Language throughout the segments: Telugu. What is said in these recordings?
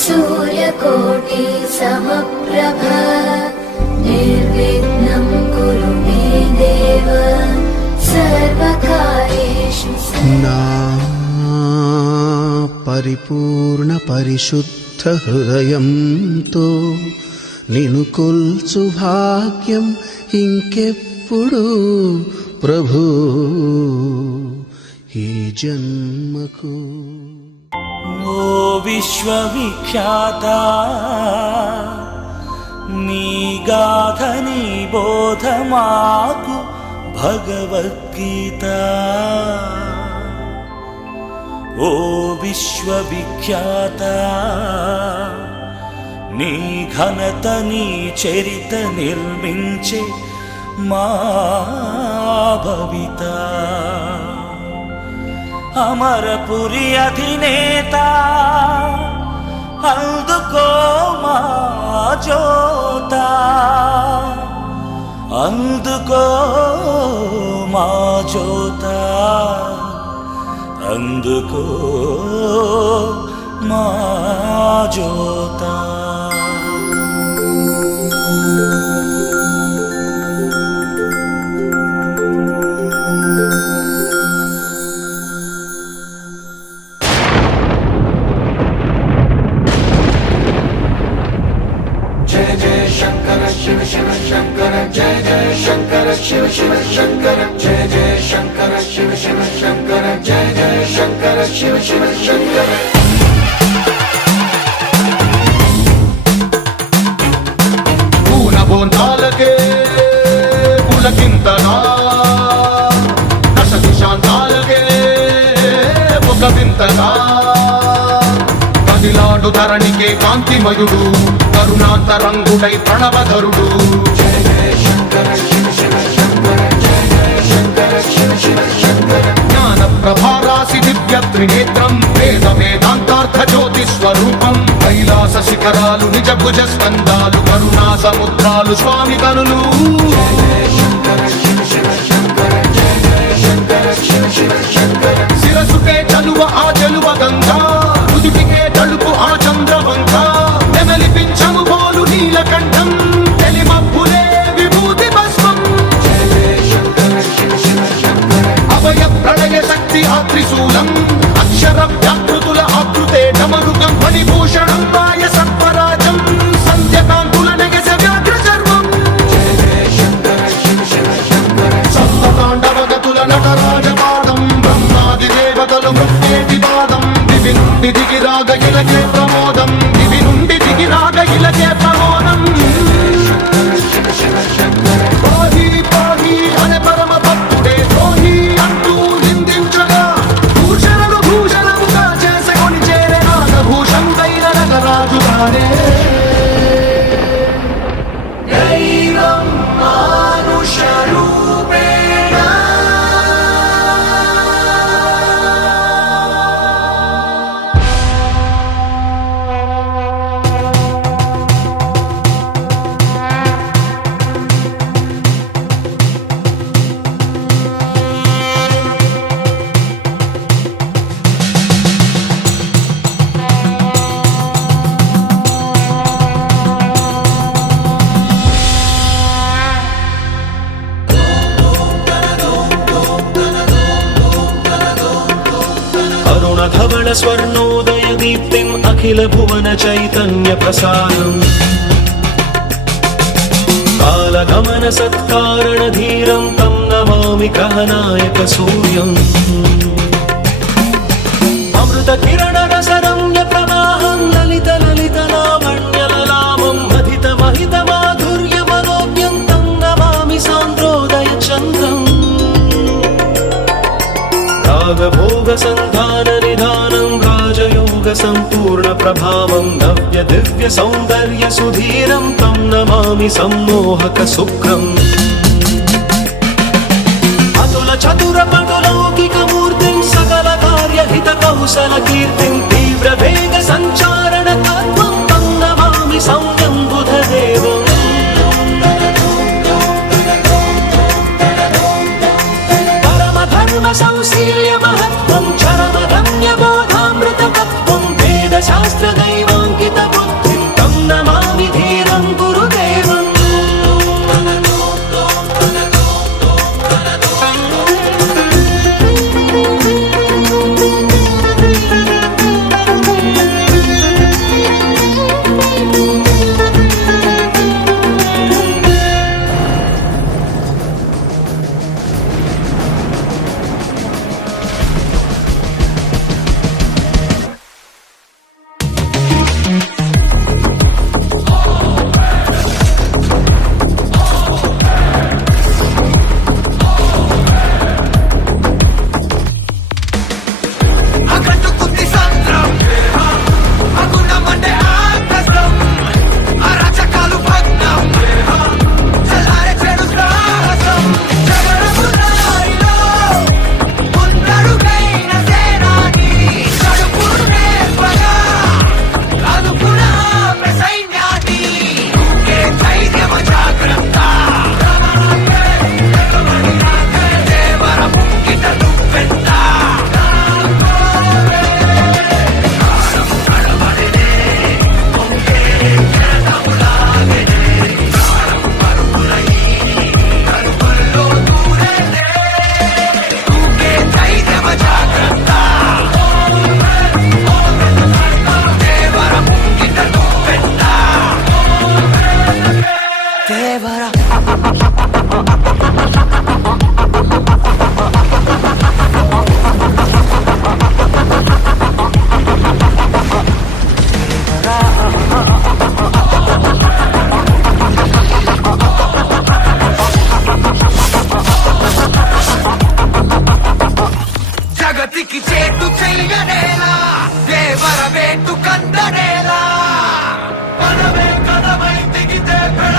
सूर्यकोटि समप्रभ निर्विघ्नं कुरु मे देव सर्वकार्येषु ना పరిపూర్ణ పరిశుద్ధ హృదయంతో నిన్ను కొల్చు భాగ్యం ఇంకెప్పుడు ప్రభు ఈ జన్మకు. ఓ విశ్వవిఖ్యాత నీ గాథ నీ బోధ మాకు భగవద్గీత. ఓ విశ్వవిఖ్యాత నీ ఘనత నీ చరిత నిర్మించే మా భవిత. అమరపురి అధినేత అందుకో మా జ్యోత, అందుకో మా జ్యోత, అందుకో మా జ్యోత. जय जय शंकर शिव शिव शंकर, जय जय शंकर शिव शिव शंकर, जय जय शंकर शिव शिव शंकर, जय जय शंकर शिव शिव शंकर. పూల బోందాలకే పులకింతనా దశ దిశాంతాలకే ఒక వింతగా కదిలాడు ధరణికే కాంతిమయుడు కరుణాంతరంగుడై ప్రణవధరుడు. జయ జయ శంకర శివ శివ శంకర, జయ జయ శంకర శివ శివ శంకర. జ్ఞాన ప్రభారాసి దివ్య త్రినేత్రం వేద వేదాంతార్థ జ్యోతి స్వరూపం. కైలాస శిఖరాలు నిజ భుజ స్కందాలు కరుణా సముద్రాలు స్వామి కనులు. జయ జయ శంకర శివ శివ శంకర, జయ జయ శంకర శివ శివ శంకర. శిరసుకే చలువ ఆ జలువ గంగా, ఉదుటికే తలుపు ఆ చంద్రవంక. నెమలిపించము బోలు నీలకంఠం, తెలిమబ్బులే విభూతి భస్మం. జయ జయ శంకర శివ శివ శంకర. అభయ ప్రళయ శక్తి ఆ త్రిశూలం, అక్షర వ్యాకృతుల ఆకృతే డమరుకం. మణిభూషణం మాయ సర్పరాజం, సంధ్యకాంతుల నెగస వ్యాఘ్ర చర్మం. జయ జయ శంకర శివ శివ శంకర. సప్తతాండవగతుల నటరాజపాదం, బ్రహ్మాది దేవతలు మృత్యేటి పాదం. దివి నుండి దిగి రాగ ఇలకే ప్రమోదం, దివి నుండి దిగి రాగ ఇలకే ప్రమోదం. పాహి పాహి అనే పరమ భక్తుడే ద్రోహి అంటూ నిందించగా, భూషణను భూషణముగా చేసుకొని చేరే నాగభూషణుడైన నటరాజు గారే. దైవం మానుష రూపేణ धवल स्वर्णोदय दीप्तिम् अखिल भुवन चैतन्य प्रसादम् कालगमन सत्कारण धीरं तं नमामि ग्रहनायक सूर्यम् अमृत किरण रस रम्य प्रवाहं ललित ललित लावण्य ललामं महित महित माधुर्य मनोज्ञं तं नमामि सान्द्रोदय चन्द्रम् रागभोग संधान निधानं राजयोग संपूर्ण प्रभावं नव्य दिव्य सौंदर्य सुधीरं तं नमामि सम्मोहक शुक्रम् अतुल चतुर पटुलौकिक मूर्तिं सकल कार्य हित कौशल कीर्तिं तीव्र वेग संचारण तत्त्वं तं नमामि सौम्यं बुधदेवम् संशील्य महत्त्वं चरमधन्य बोधामृत तत्त्वं वेदशा కయ్యనేలా దేవర వేటు కందనేలా మనమే కదమై దిగితే పెడ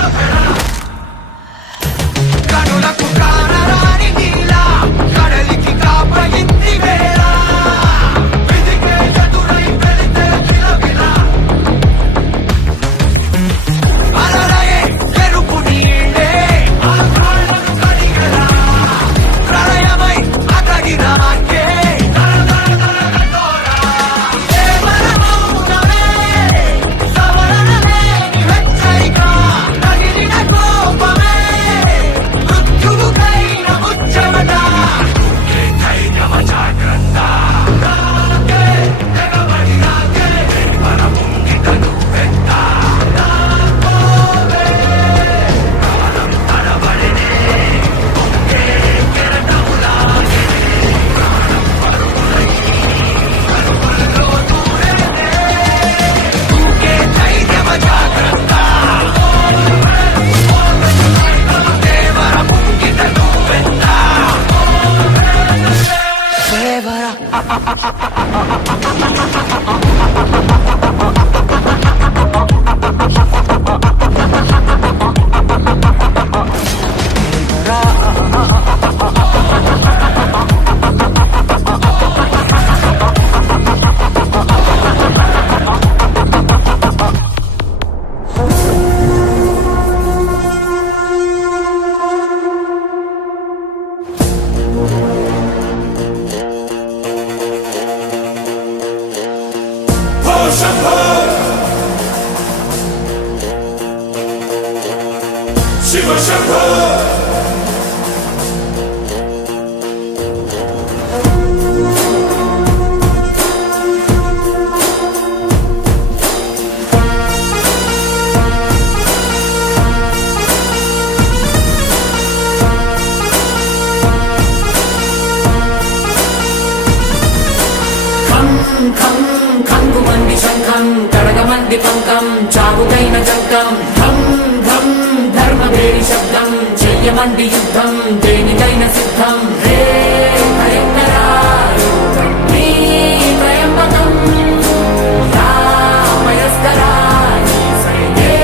కనులకు కానరాని నీలా కడలికి కాపయింది వేళ విధికే ఎదురై వెళితే కిలకిల అలలయే ఎరుపు నీళ్ళే ఆ కాళ్ళను కడిగెలా ప్రళయమై అతగినాకే కంగుమంది శంఖం కడగమంది పంకం చావుకైన చంకం ధం ధం ధర్మవేడి శబ్దం చెయ్యమంది యుద్ధం దేనికైన సిద్ధం రే భయంకరా నీ త్రయంబకం రామయస్కరా ఏ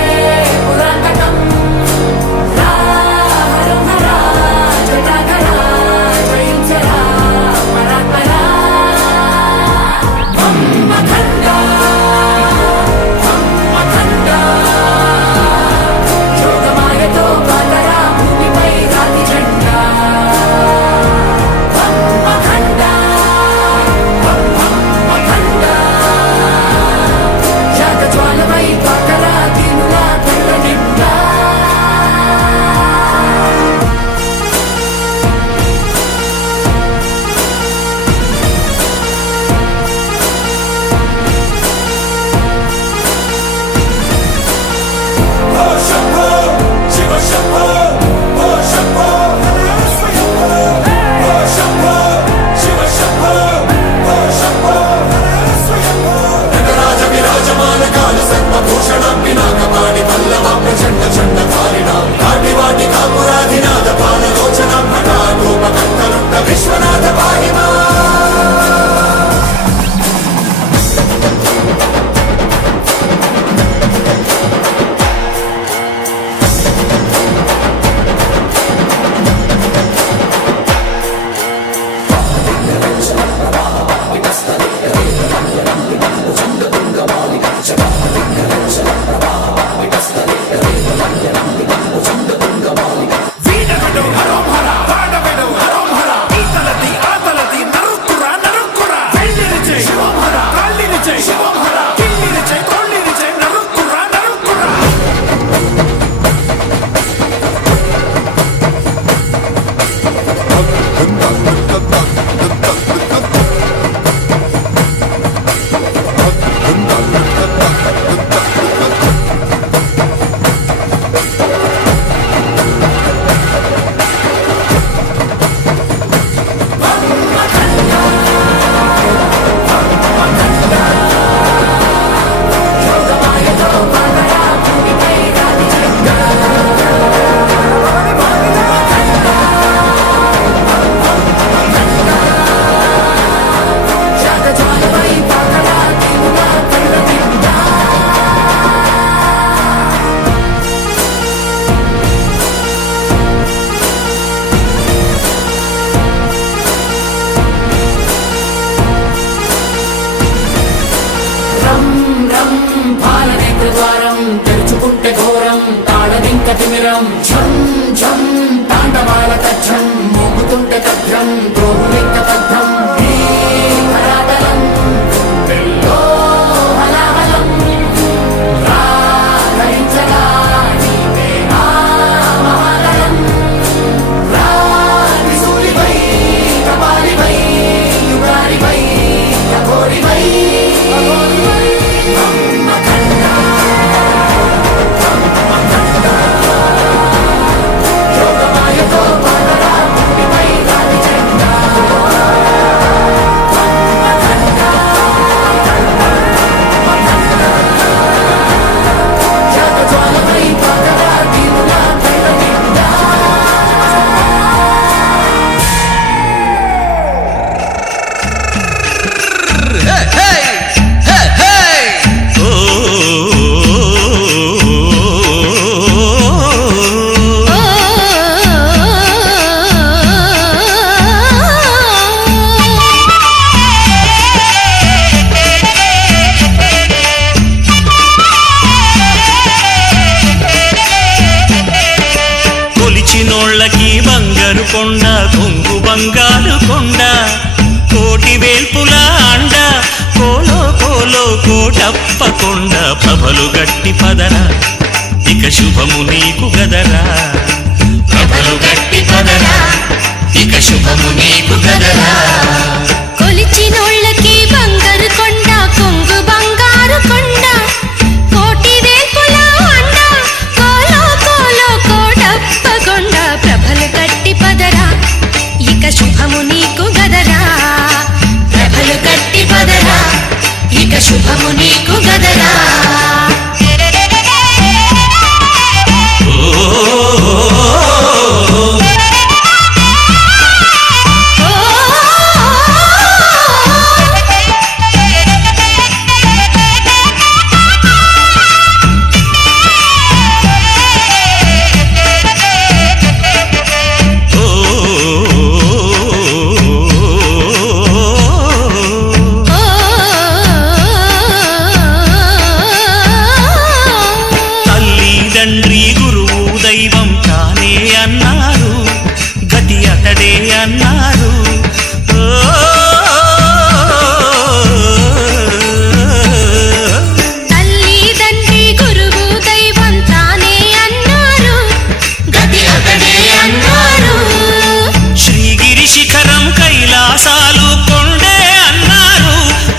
పురాంతకం రా హరం హరా జటాకరా జయించరా పరాత్పరా యోగమాయతో బాధరా భూమిపై రాతి జెండా తిమిరం ఝం ఝం తాండవాల కచ్చం మోగుతుంటే కథ్యం గోవులింక పద్ధం ఈ కరాటలం గుండెల్లో హలాహలం రాధరించగా నీవే నా మహాగణం రాధిసూలివై కపాలివై యుగారివై అఘోరివై కొలిచినోళ్ళకి బంగారు కొండ కొంగు బంగారు కొండ కోటి వేల్పుల అండ కోలో కోలో కోటప్ప కొండ ప్రభలు గట్టి పదరా ఇక శుభము నీకు గదరా ప్రభలు గట్టి పదరా ఇక శుభము నీకు గదరా కొలిచినోళ్ళకి బంగారు కొండ కొంగు బంగారు కొండ కోటి వేల్పుల అండ కోలో కోలో కోటప్ప కొండ ప్రభలు గట్టి పదరా ఇక శుభము నీకు గదరా ప్రభలు గట్టి పదరా ఇక శుభము నీకు గదరా తండ్రి గురువు దైవం తానే అన్నారు గతి అతడే అన్నారు తల్లి తండ్రి గురువు దైవం తానే అన్నారు గతి అతడే అన్నారు శ్రీగిరి శిఖరం కైలాసాలు కొండే అన్నారు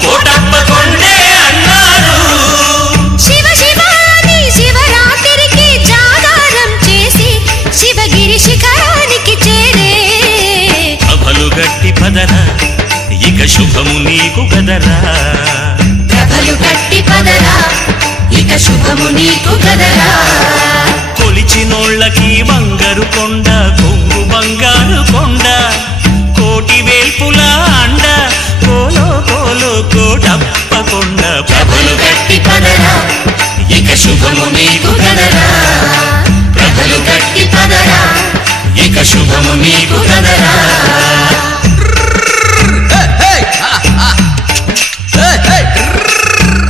కోటప్ప కొండే అన్నారు శివ శివాని శివరాత్రికి జాగారం చేసి శివగిరి శిఖరానికి చేరే ప్రభలు గట్టి పదరా ఇక శుభము నీకు గదరా ప్రభలు గట్టి పదరా ఇక శుభము నీకు గదరా కొలిచినోళ్ళకి బంగారు కొండ కొంగు బంగారు కొండ కోటి వేల్పుల అండ కోలో కోలో కోటప్ప కొండ ప్రభలు గట్టి పదరా ఇక శుభము నీకు గదరా ప్రభలు గట్టి పదరా ఇక శుభము నీకు గదరా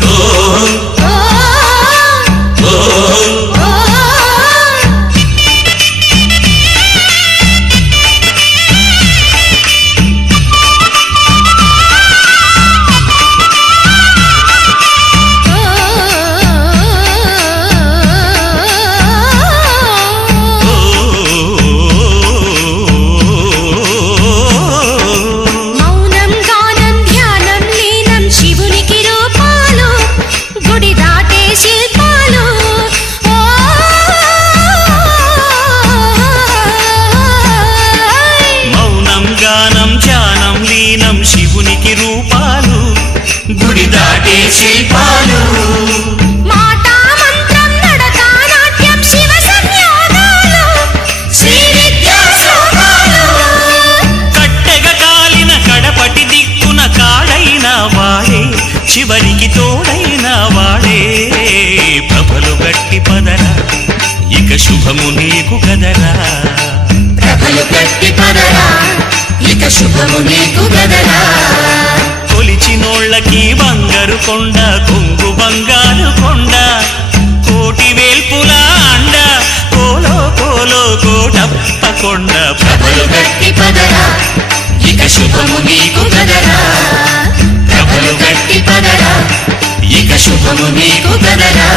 ఓ ఓ మౌనం గానం ధ్యానం లీనం శివునికి రూపాలు గుడి దాటే శిల్పాలు మౌనం గానం ధ్యానం లీనం శివునికి రూపాలు గుడి దాటే శిల్పాలు మాట మంత్రం నడక నాట్యం శివ సంయోగాలు శ్రీ విద్యా సోపాలు కట్టెగ కాలిన కడపటి దిక్కున కాడైన వాడే చివరికి తోడైన వాడే ప్రభలు గట్టి పదరా ఇక శుభము నీకు గదరా ప్రభలు గట్టి పదరా ఇక శుభము నీకు గదరా కొలిచినోళ్ళకి బంగారు కొండ కొంగు బంగారు కొండ కోటి వేల్పుల అండ కోలో కొండ ప్రభలు గట్టి పదరా ఇక శుభము నీకు గదరా ప్రభలు గట్టి పదరా ఇక శుభము నీకు గదరా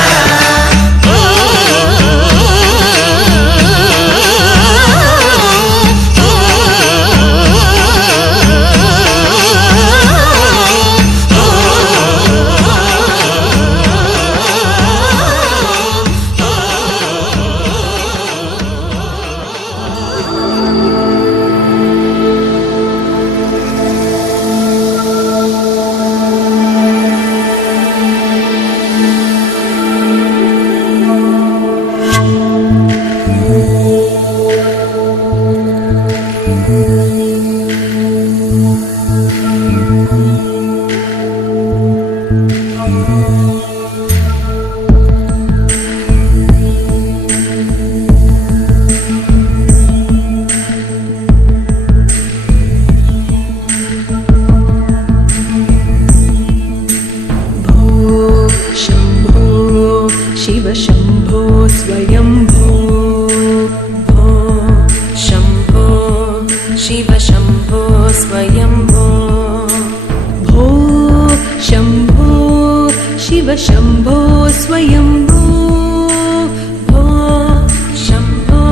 शिव शम्भो स्वयम्भो भो शम्भो शिव शम्भो स्वयम्भो भो शम्भो शिव शम्भो स्वयम्भो भो शम्भो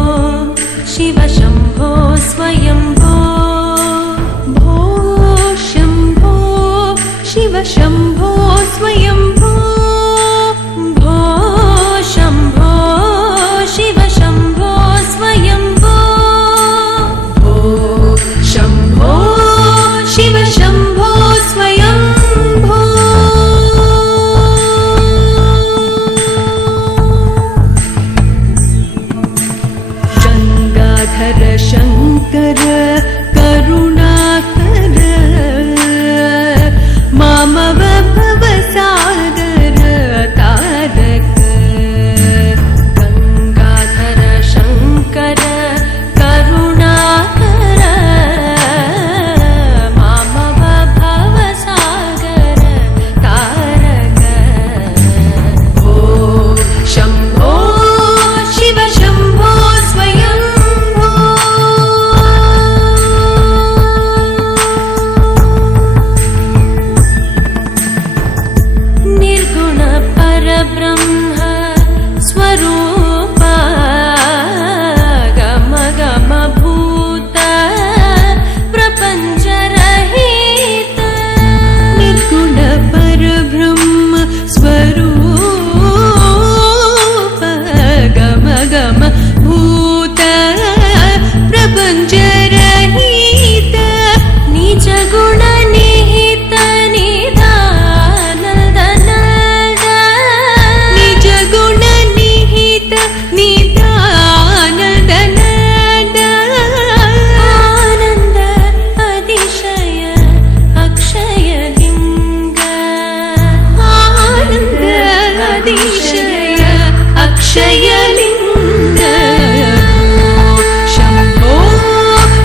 शिव शम्भो स्वयम्भो भो शम्भो शिव शम्भो स्वयम्भो शम्भो शिव शम्भो स्वयम्भो भो शम्भो शिव शम्भो स्वयम्भो गङ्गाधर शङ्कर करुणाकर मामव भवसागर तारक गङ्गाधर शङ्कर करुणाकर मामव भवसागर तारक भो शम्भो शिव शम्भो स्वयम्भो निर्गुण परब्रह्म स्वरूप गम गम भूत प्रपञ्च रहित निर्गुण परब्रह्म स्वरूप गम गम भूत प्रपञ्च रहित निज गुण निहित निदानन्द निज गुण निहित निदानन्द आनन्द अतिशय अक्षय लिङ्ग आनन्द अतिशय अक्षय लिङ्ग शम्भो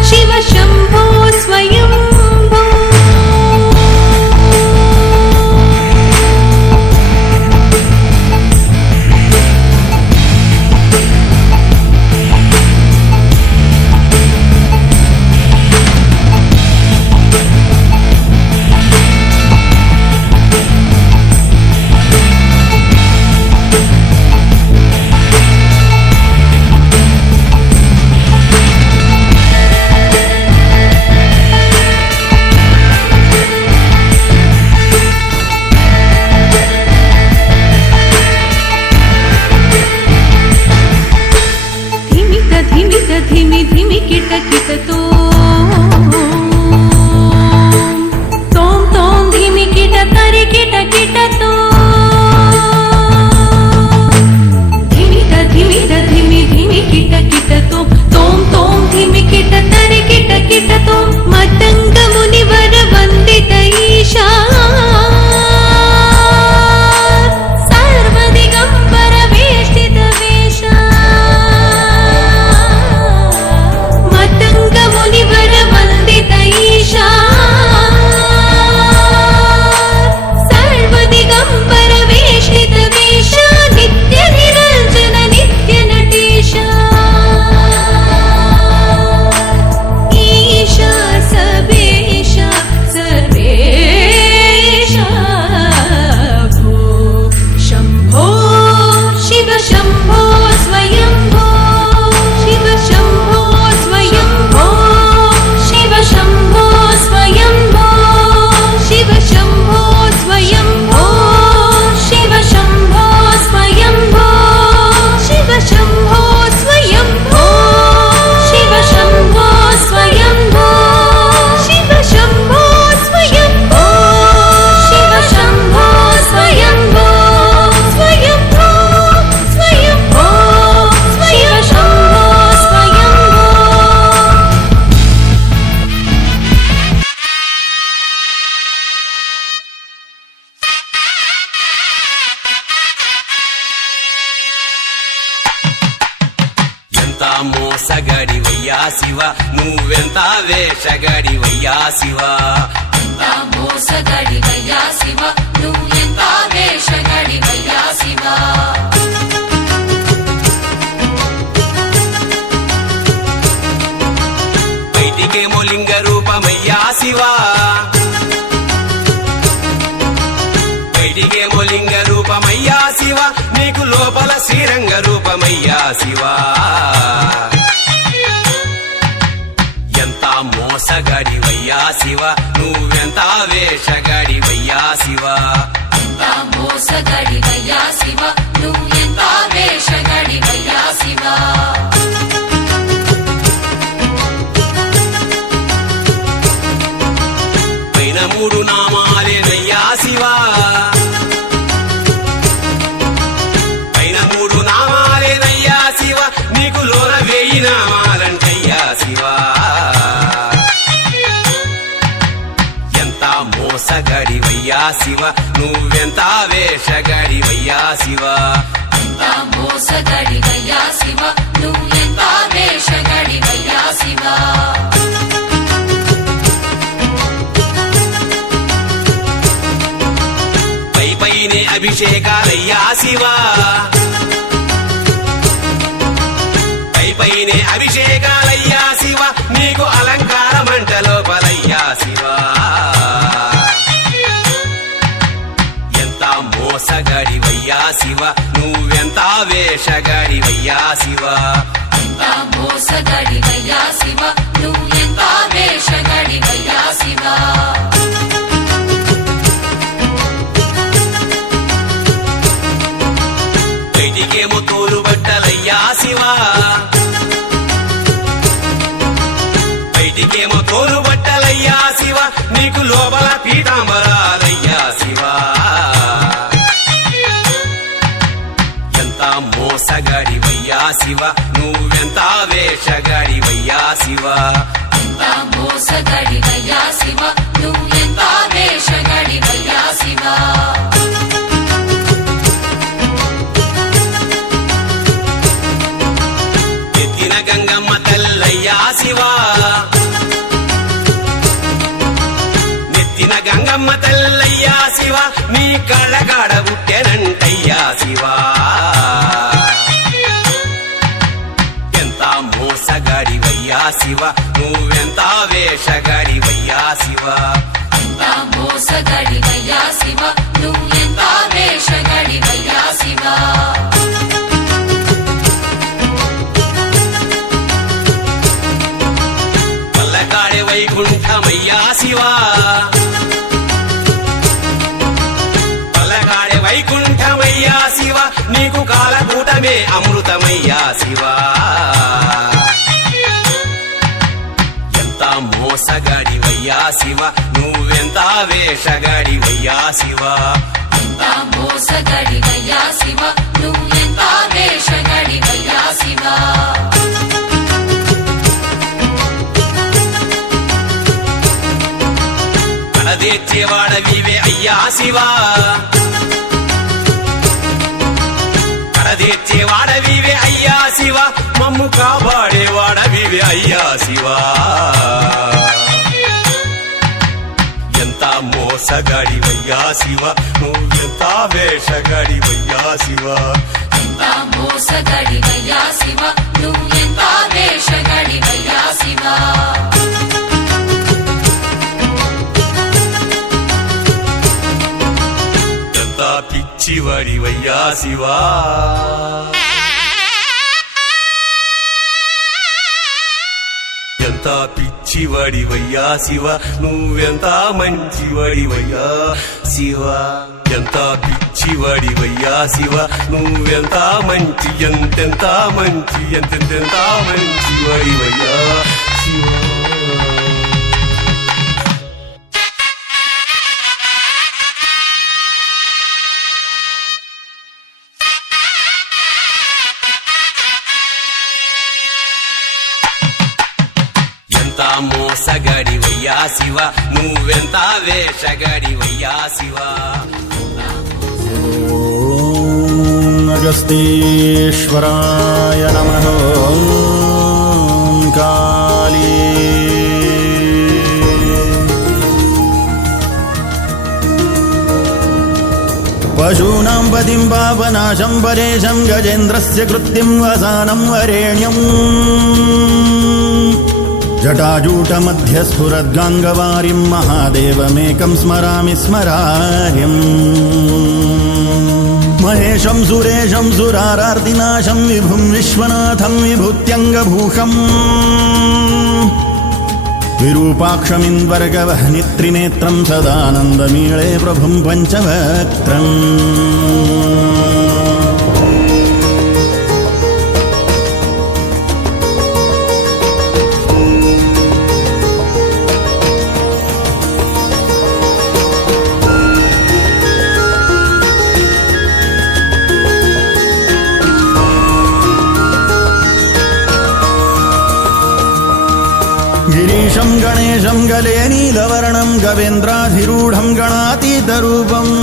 शिव शम्भो स्वयम्भो మోసగాడివయ్యా శివ నువ్వెంత వేషగాడివయ్యా శివ మోసగాడివయ్యా శివ నువ్వు ఎంత వేషగాడివయ్యా శివ బయటికేమో లింగ రూపమయ్యా శివ బయటికేమో లింగ రూపమయ్యా శివ నీకు లోపల శ్రీరంగ రూపమయ్యా శివ ఎంత మోసగాడివయ్యా శివ నువ్వెంత వేషగాడివయ్యా శివ మోసగాడివయ్యా శివ నువ్వు ఎంత వేషగాడివయ్యా శివ పైన మూడు నామాలేనయ్యా శివ పైన మూడు నామాలేనయ్యా శివ నీకు లోన 1000 నామాలంటయ్యా శివ ఎంత మోసగాడివయ్యా శివ నువ్వెంత వేషగాడివయ్యా శివ మోసగాడివయ్యా శివ నువ్వు ఎంత వేషగాడివయ్యా శివ పైనే అభిషేకాలయ్యా శివ పైనే అభిషేకాలయ్యా శివ నీకు అలంకార మంటలోపలయ్యా శివ ఎంత మోసగాడివయ్యా శివ నువ్వెంత వేషగాడివయ్యా శివ మోసగాడివయ్యా శివ నువ్వు ఎంత వేషగాడివయ్యా శివ బయటికేమో తోలు బట్టలయ్యా శివ బయటికేమో తోలు బట్టలయ్యా శివ నీకు లోపల పీతాంబరాలయ్యా శివ ఎంత మోసగాడివయ్యా శివ నువ్వెంత వేషగాడివయ్యా శివ మోసగాడివయ్యా శివ నువ్వు ఎంత వేషగాడివయ్యా శివ ఎత్తిన గంగమ్మ తల్లయ్యా శివ నెత్తిన గంగమ్మ తల్లయ్యా శివ నీ కళ్ళగాడ పుట్టెనంటయ్యా శివ ఎంత మోసగాడివయ్యా శివ నువ్వెంత వేషగాడివయ్యా శివ మోసగాడివయ్యా శివ నువ్వు ఎంత వేషగాడివయ్యా శివ పల్లకాడే వైకుంఠమయ్యా శివ పల్లకాడే వైకుంఠమయ్యా శివ నీకు కాలకూటమే అమృతమయ్యా శివ ఎంత మోసగాడివయ్యా శివ నువ్వెంత వేషగాడివయ్యా శివ మోసగాడివయ్యా శివ నువ్వు ఎంత వేషగాడివయ్యా శివ కడదేర్చేవాడవివే అయ్యా శివ కడదేర్చేవాడవివే అయ్యా శివ మమ్ము కాపాడేవాడవివే అయ్యా శివ ఎంత మోసగాడివయ్యా శివ నువ్వెంత వేషగాడివయ్యా శివ మోసగాడివయ్యా శివ నువ్వు ఎంత వేషగాడివయ్యా శివ ఎంత పిచ్చివాడివయ్యా శివ ఎంత పిచ్చివాడివయ్యా శివ నువ్వెంత మంచివాడివయ్యా శివ ఎంత పిచ్చివాడివయ్యా శివ నువ్వెంత మంచి ఎంతెంత మంచివాడివయ్యా శివ ఎంత మోసగాడివయ్యా శివ నువ్వెంత వేషగాడివయ్యా శివ అగస్తీశ్వరాయ నమః पशूनां पतिं पापनाशं परेशं गजेन्द्रस्य कृत्यं वसानं वरेण्यम् जटाजूटमध्यस्फुरद्गाङ्गवारिं महादेवमेकं स्मरामि स्मरार्यम् महेशं सुरेशं सुरारार्तिनाशं विभुं विश्वनाथं विभूत्यङ्गभूषम् विरूपाक्षमिन्द्वर्गवह्नित्रिनेत्रं सदानन्दमीळे प्रभुं पञ्चवक्त्रम् गिरीशं गणेशं गले नीलवर्णं गवेन्द्राधिरूढं गणातीतरूपम्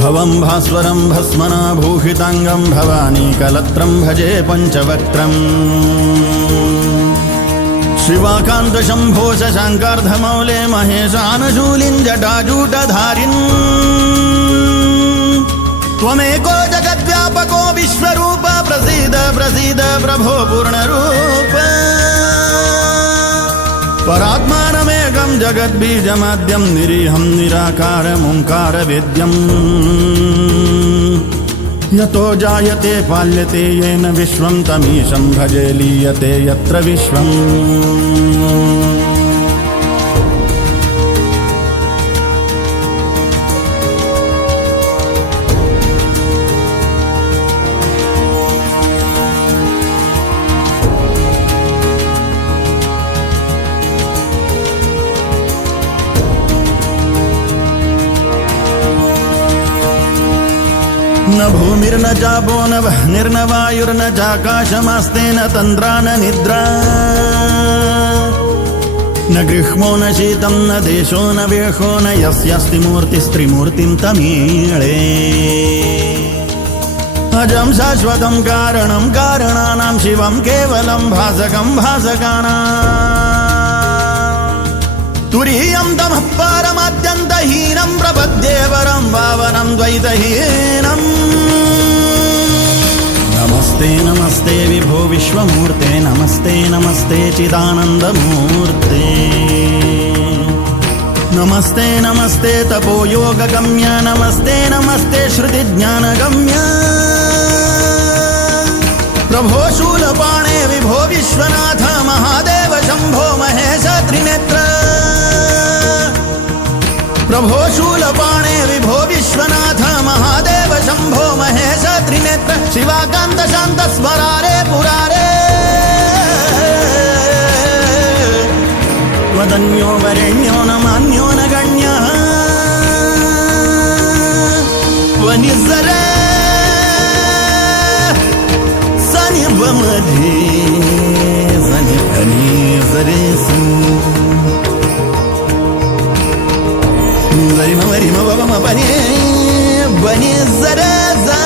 भवं भास्वरं भस्मनाभूषिताङ्गं भवानीकलत्रं भजे पञ्चवक्त्रम् शिवाकान्तशम्भो शशाङ्कार्धमौले महेशानशूलिं जटाजूटधारिन् त्वमेको जगद्व्यापको विश्वरूप प्रसीद प्रसीद प्रभो पूर्णरूप परात्मानमेकं जगद्बीजमाद्यं निरीहं निराकारमोङ्कारवेद्यम् यतो जायते पाल्यते येन विश्वं तमीशं भजे लीयते यत्र विश्वम् न भूमिर्न चापो न वह्निर्न वायुर्न चाकाशमास्ते न तन्द्रा न निद्रा न गृह्मो न शीतं न देशो न वेषो न यस्यास्ति मूर्तिस्त्रिमूर्तिं तमीळे अजं शाश्वतं कारणं कारणानां शिवं केवलं भासकं भासकानां तुरीयं तमः पारमाद्यन्तहीनं प्रपद्ये वरं पावनं द्वैतहीनम् नमस्ते नमस्ते विभो विश्वमूर्ते नमस्ते नमस्ते चिदानन्दमूर्ते नमस्ते नमस्ते तपोयोगगम्य नमस्ते नमस्ते श्रुतिज्ञानगम्य प्रभो शूलपाणे विभो विश्वनाथ महादेव शम्भो महेश त्रिनेत्र प्रभो शूलपाणे विभो विश्वनाथ महादेव शम्भो महेश त्रिनेत्र शिवाकान्त शान्त स्मरारे पुरारे वदन्यो वरेण्यो न मान्यो न गण्यः वनिजरे सनिवमध्ये सनिधनी जरे Зарima варима бабама бане бане зараза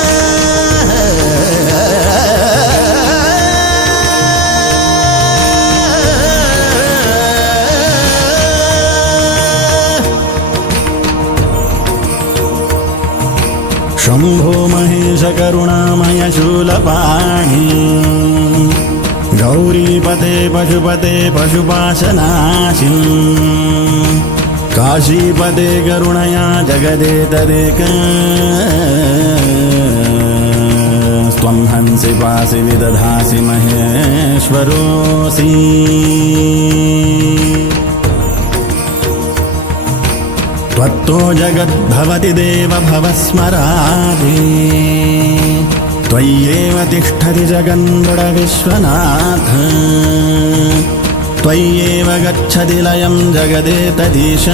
शम्भो महेश करुणामय शूलपाणि गौरीपते पशुपते पशुपाशनाशिन् काशीपदे करुणया जगदेतदेक त्वं हंसि पासि विदधासि महेश्वरोऽसि त्वत्तो जगद्भवति देव भवस्मरादि त्वय्येव तिष्ठति जगन्मृडविश्वनाथ त्वय्येव गच्छति लयं जगदेतदीश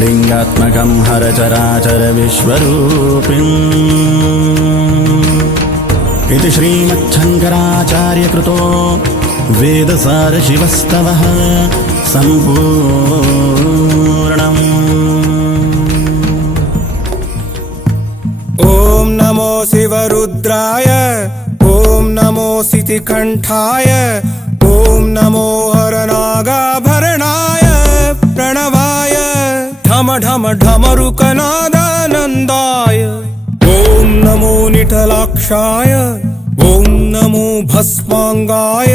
लिङ्गात्मकं हरचराचर विश्वरूपिम् इति श्रीमच्छङ्कराचार्यकृतो वेदसारशिवस्तवः सम्पूर्णम्। ॐ नमो शिवरुद्राय ॐ नमो सितिकण्ठाय ॐ नमो हरनागाभरणाय ఢమ ఢమరుకనాదానందాయ ఓం నమో నిఠలాక్షాయ ఓం నమో భస్మాంగాయ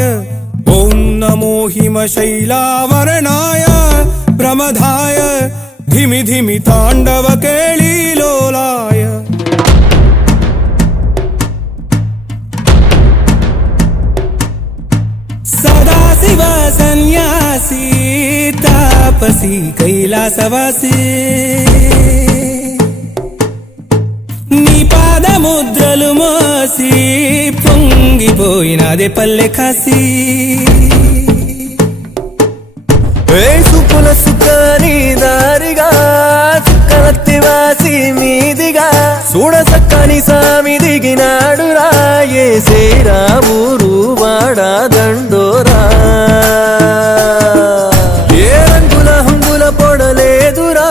ఓం నమో హిమశైలావరణాయ ప్రమదాయ ధిమి ధిమి తాండవ కేళీలోలాయ సదాశివ సన్యాసి తాపసి కైలాసవాసి నీ పాదముద్రలు మోసి పొంగిపోయినదే పల్లె కాసి సుకుల సుఖాని దారిగా చుక్కలత్తి వాసి మీదిగా చూడ సక్కని సామి దిగినాడు రాయే శ్రీరామురు వాడా దండోరా ఏ రంగుల హంగుల పొడలేదురా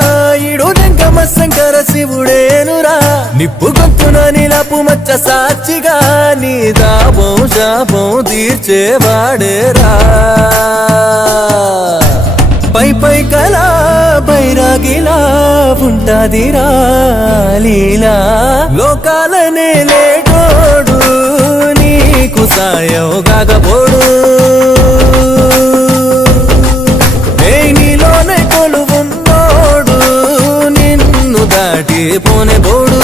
ఇడు వెంకమ శంకర శివుడేనురా నిప్పు గొంతున నిలపు మచ్చ సాక్షిగా నీ దాపం శాపం తీర్చేవాడేరా పై పై కలా బైరాగిలా ఉంటాదిరా లీలా లోకాలనే లేటోడు నీకు సాయం కాకపోడు నీలోనే కొలువున్నోడు నిన్ను దాటి పోనే పోడు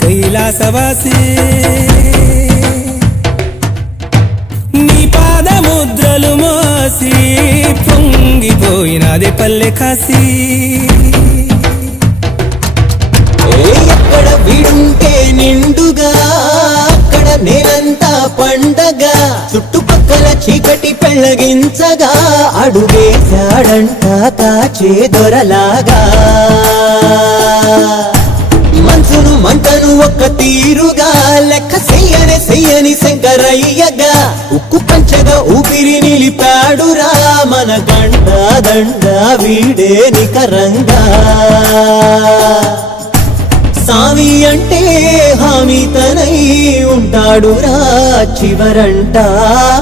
కైలాసవాసి నీ పాదముద్రలు మోసి పొంగిపోయినదే పల్లె కాసి ఎక్కడ విడుంటే నిండుగా అక్కడ నేనంతా పండగ చుట్టుపక్కల చీకటి పెళ్ళగించగా అడుగేశాడంట కాచే దొరలాగా మనసును మంటను ఒక్క తీరుగా లెక్క చెయ్యని శంకరయ్యగా ఉక్కు పంచగా ఊపిరి నిలిపాడురా మన గంట దండ వీడే నికరంగా సామి అంటే హామీ తనై ఉంటాడురా చివరంట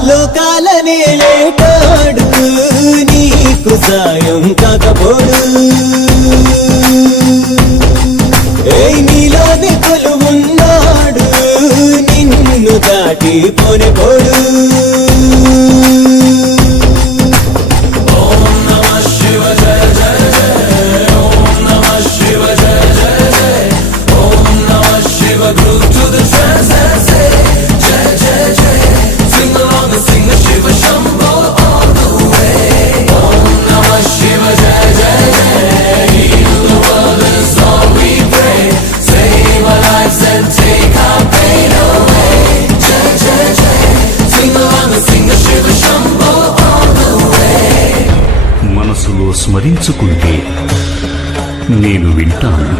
లోకాలనే లేటాడు నీకు సాయం కాకపోడు నీలోనే కొలువున్నాడు నిన్ను దాటి పోనే పోడు మనసులో స్మరించుకుంటే నేను వింటాను.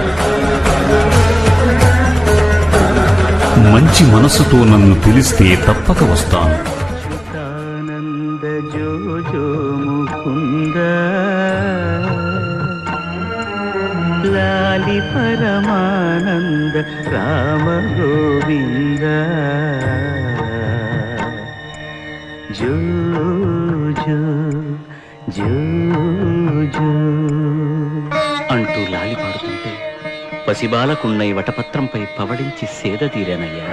మంచి మనసుతో నన్ను పిలిస్తే తప్పక వస్తాను. లాలి పరమానంద రామ గోవింద జో జో జో జో అంటూ లాలి పాడుతుంటే పసిబాలకున్న ఈ వటపత్రంపై పవడించి సేద తీరానయ్యా.